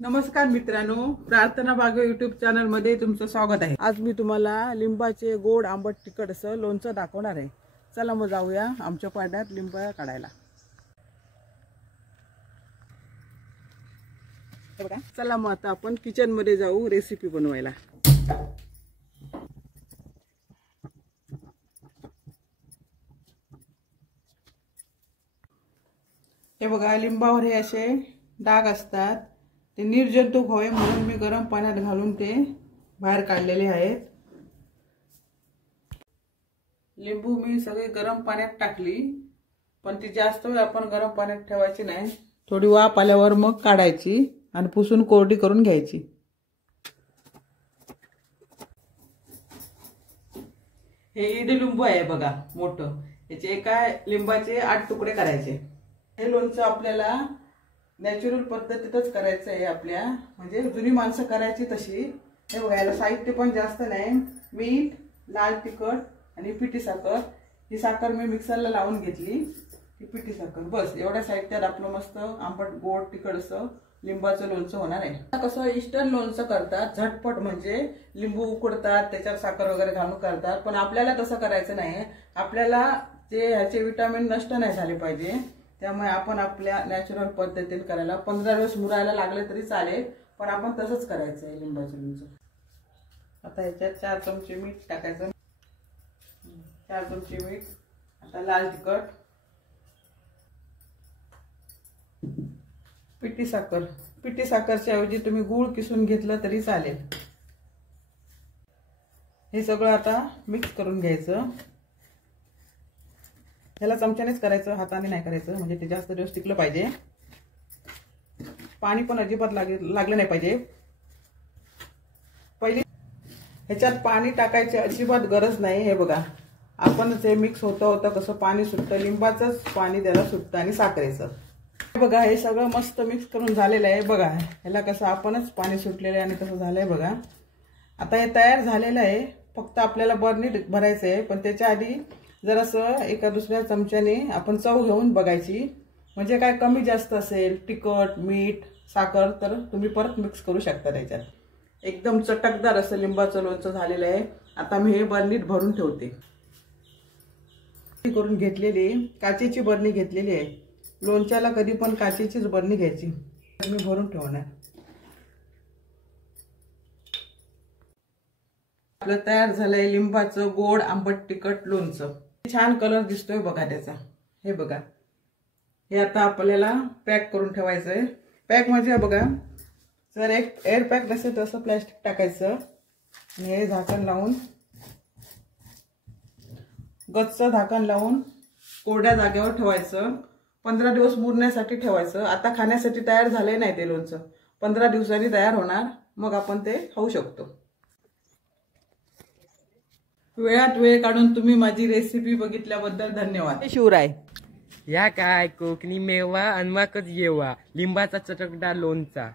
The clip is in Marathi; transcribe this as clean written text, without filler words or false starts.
नमस्कार मित्रांनो, प्रार्थना बाग यूट्यूब चॅनल मध्ये तुमचं स्वागत आहे। आज मी तुम्हाला लिंबाचे गोड आंबट तिखट असं लोणचं दाखवणार आहे। चला मग जाऊया आमच्या पाड्यात लिंब काढायला। चला मग आता आपण किचन मध्ये जाऊ रेसिपी बनवायला। हे बघा, लिंबावर हे असे डाग असतात, ते निर्जंतुक होय म्हणून मी गरम पाण्यात घालून ते बाहेर काढलेले आहेत। लिंबू मी सगळे गरम पाण्यात टाकली, पण ती जास्त वेळ आपण गरम पाण्यात ठेवायची नाही। थोडी वाफ आल्यावर मग काढायची आणि पुसून कोरडी करून घ्यायची। हे ईडलिंबू आहे बघा, मोठं। याचे एका लिंबाचे 8 तुकडे करायचे। हे लोणचं आपल्याला नॅचरल पद्धतीतच करायचं आहे आपल्या, म्हणजे जुनी माणसं करायची तशी। हे बघा, याला साहित्य पण जास्त नाही। मीठ, लाल तिखट आणि पिठी साखर। ही साखर मी मिक्सरला लावून घेतली, ही पिठी साखर। बस एवढ्या साहित्यात आपलं मस्त आंबट गोड तिखट असं लिंबाचं लोणचं होणार आहे। कसं इन्स्टंट लोणचं करतात झटपट, म्हणजे लिंबू उकडतात, त्याच्यावर साखर वगैरे घालून करतात, पण आपल्याला तसं करायचं नाही। आपल्याला ते ह्याचे विटामिन नष्ट नाही झाले पाहिजे, त्यामुळे आपण आपल्या नॅचरल पद्धतीने करायला 15 दिवस मुरायला लागले तरी चालेल, पण आपण तसंच करायचं आहे लिंबाचं लोणचं। आता ह्याच्यात 4 चमचे मीठ टाकायचं, 4 चमचे मीठ। आता लाल तिखट, पिठी साखर। पिठी साखरच्या ऐवजी तुम्ही गूळ किसून घेतलं तरी चालेल। हे सगळं आता मिक्स करून घ्यायचं। ह्याला चमच्यानेच करायचं, हाताने नाही करायचं, म्हणजे ते जास्त दिवस टिकलं पाहिजे। पाणी पण अजिबात लागलं नाही पाहिजे। पहिली ह्याच्यात पाणी टाकायची अजिबात गरज नाही। हे बघा, आपण जे मिक्स होतं कसं पाणी सुटतं, लिंबाचंच पाणी त्याला सुटतं आणि साखरेचं। हे बघा, हे सगळं मस्त मिक्स करून झालेलं आहे। बघा ह्याला कसं आपणच पाणी सुटलेलं आहे आणि कसं झालंय बघा। आता हे तयार झालेलं आहे, फक्त आपल्याला बरणीत भरायचं आहे। पण त्याच्या आधी जरासं एका दुसऱ्या चमच्याने आपण चव घेऊन बघायची, म्हणजे काय कमी जास्त असेल तिखट, मीठ, साखर तर तुम्ही परत मिक्स करू शकता त्याच्यात। एकदम चटकदार असं लिंबाचं लोणचं झालेलं आहे। आता मी हे बरणीत भरून ठेवते। करून घेतलेली काचेची बरणी घेतलेली आहे। लोणच्याला कधी पण काचेचीच बरणी घ्यायची। मी भरून ठेवणार। आपलं तयार झालंय लिंबाचं गोड आंबट तिखट लोणचं। छान कलर दिसतोय बघा त्याचा। हे बघा, हे आता आपल्याला पॅक करून ठेवायचंय। पॅक म्हणजे बघा, जर एक एअर पॅक नसेल तर असं प्लास्टिक टाकायचं आणि हे झाकण लावून, गच्च झाकण लावून कोरड्या जागेवर ठेवायचं। 15 दिवस मुरण्यासाठी ठेवायचं। आता खाण्यासाठी तयार झाले नाही ते लोणचं, 15 दिवसांनी तयार होणार, मग आपण ते खाऊ शकतो। वेळात वेळ काढून तुम्ही माझी रेसिपी बघितल्याबद्दल धन्यवाद। शिवराय या काय कोकणी मेवा अनवाकच येवा लिंबाचा चटकदार लोणचा।